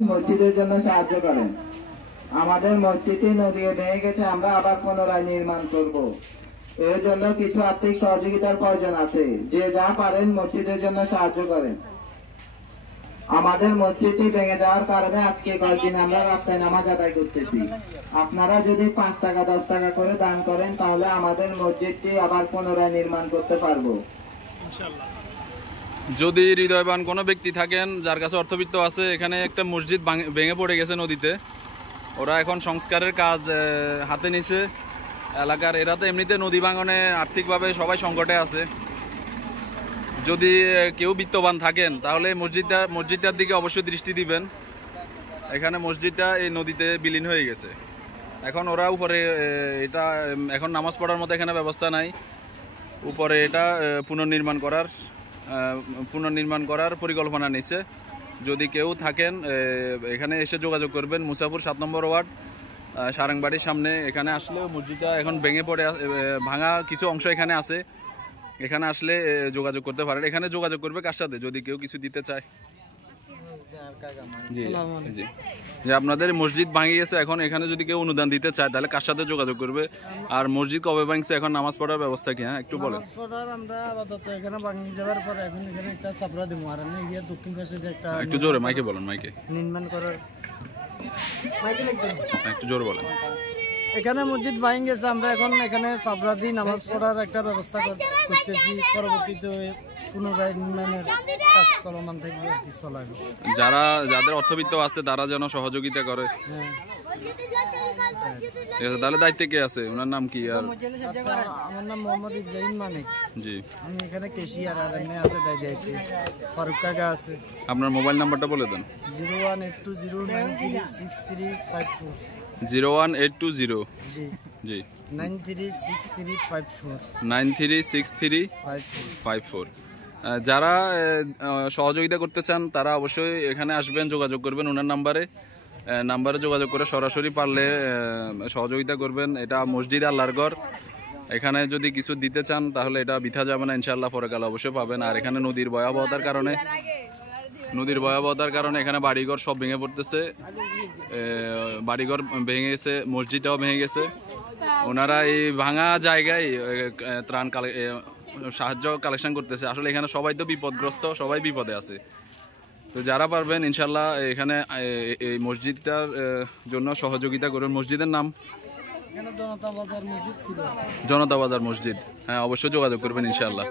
মসজিদের জন্য সাহায্য করেন। আমাদের মসজিদটি নদী ভেঙে গেছে, আমরা আবার পুনরায় নির্মাণ করব। এর জন্য কিছু আর্থিক সহযোগিতার প্রয়োজন আছে। যে যা পারেন মসজিদের জন্য সাহায্য করেন। আমাদের মসজিদটি ভেঙে যাওয়ার কারণে আজকে কয়েকদিন আমরা রাস্তায় নামাজ আদায় করতেছি। আপনারা যদি 5 টাকা 10 টাকা করে দান করেন তাহলে আমাদের মসজিদটি আবার পুনরায় নির্মাণ করতে পারবো ইনশাআল্লাহ। যদি হৃদয়বান কোনো ব্যক্তি থাকেন যার কাছে অর্থবিত্ত আছে, এখানে একটা মসজিদ ভেঙে পড়ে গেছে নদীতে, ওরা এখন সংস্কারের কাজ হাতে নিছে এলাকার। এরা তো এমনিতে নদী ভাঙনে আর্থিকভাবে সবাই সংকটে আছে। যদি কেউ বিত্তবান থাকেন তাহলে মসজিদটার দিকে অবশ্যই দৃষ্টি দিবেন। এখানে মসজিদটা এই নদীতে বিলীন হয়ে গেছে। এখন ওরা উপরে এটা এখন নামাজ পড়ার মতো এখানে ব্যবস্থা নাই। উপরে এটা পুনর্নির্মাণ করার পরিকল্পনা নিচ্ছে। যদি কেউ থাকেন এখানে এসে যোগাযোগ করবেন। মুসাফুর 7 নম্বর ওয়ার্ড, সারাংবাড়ির সামনে। এখানে আসলে মসজিদটা এখন ভেঙে পড়ে, ভাঙা কিছু অংশ এখানে আছে। এখানে আসলে যোগাযোগ করতে পারেন। এখানে যোগাযোগ করবে কার সাথে? যদি কেউ কিছু দিতে চায়। জি জি, যে আপনাদের মসজিদ ভাঙে গেছে, এখন এখানে যদি কেউ অনুদান দিতে চায় তাহলে কার সাথে যোগাযোগ করবে? আর মসজিদ কবে ভাঙছে, এখন নামাজ পড়ার ব্যবস্থা কি? হ্যাঁ, একটু বলেন। আমরা আপাতত এখানে ভাঙি যাওয়ার পর এখন এখানে একটা ছাপরা দেবো, আর এখানে দক্ষিণ পাশে একটা একটু জোরে মাইকে বলেন। মাইকে নির্মাণ করার একটু জোরে বলেন। এখানে মসজিদ ভাঙে গেছে, আমরা এখন এখানে ছাপরা দিয়ে নামাজ পড়ার একটা ব্যবস্থা করতেছি। পরবর্তীতে পুনরায় নির্মাণের কাজ চলমান থাকবে, আর কি চলাবে। যাদের অর্থবিত্ত আছে তারা যেন সহযোগিতা করে। হ্যাঁ, তাহলে দায়িত্বে কে আছে? ওনার নাম কি? আর আমার নাম মোহাম্মদ ইব্রাহিম মানিক। জি, আমি এখানে কেশিয়ার, আর এমনি আছে দায়িত্বে ফারুক কাকা আছে। আপনার মোবাইল নাম্বারটা বলে দেন। 01820936354 01820 জি জি 936354 936354। যারা সহযোগিতা করতে চান তারা অবশ্যই এখানে আসবেন, যোগাযোগ করবেন ওনার নাম্বারে যোগাযোগ করে সরাসরি পারলে সহযোগিতা করবেন। এটা মসজিদ আল্লাহর ঘর। এখানে যদি কিছু দিতে চান তাহলে এটা বৃথা যাবে না ইনশাআল্লাহ, পরকালে অবশ্যই পাবেন। আর এখানে নদীর ভয়াবহতার কারণে এখানে বাড়িঘর সব ভেঙে পড়তেছে। বাড়িঘর ভেঙে গেছে, মসজিদটাও ভেঙে গেছে। ওনারা এই ভাঙা জায়গায় সাহায্য কালেকশন করতেছে। আসলে এখানে সবাই তো বিপদগ্রস্ত, সবাই বিপদে আছে। তো যারা পারবেন ইনশাল্লাহ এখানে এই মসজিদটার জন্য সহযোগিতা করুন। মসজিদের নাম জনতা বাজার মসজিদ। হ্যাঁ, অবশ্যই যোগাযোগ করবেন ইনশাল্লাহ।